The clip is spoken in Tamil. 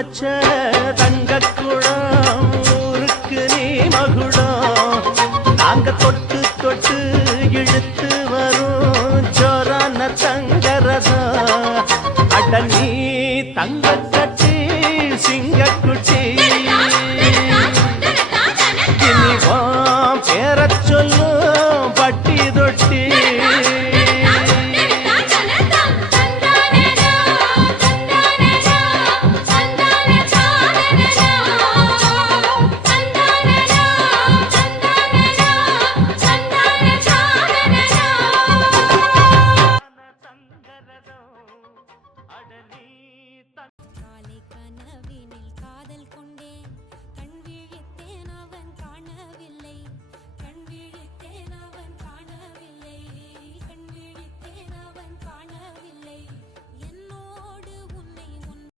வச்ச தங்க குடம் ஊருக்கு நீ மகுடம் நாங்க தொட்டு தொட்டு இழுத்து வரும் ஜோரான தங்கரதம் அட நீ தங்க கட்டி சிங்க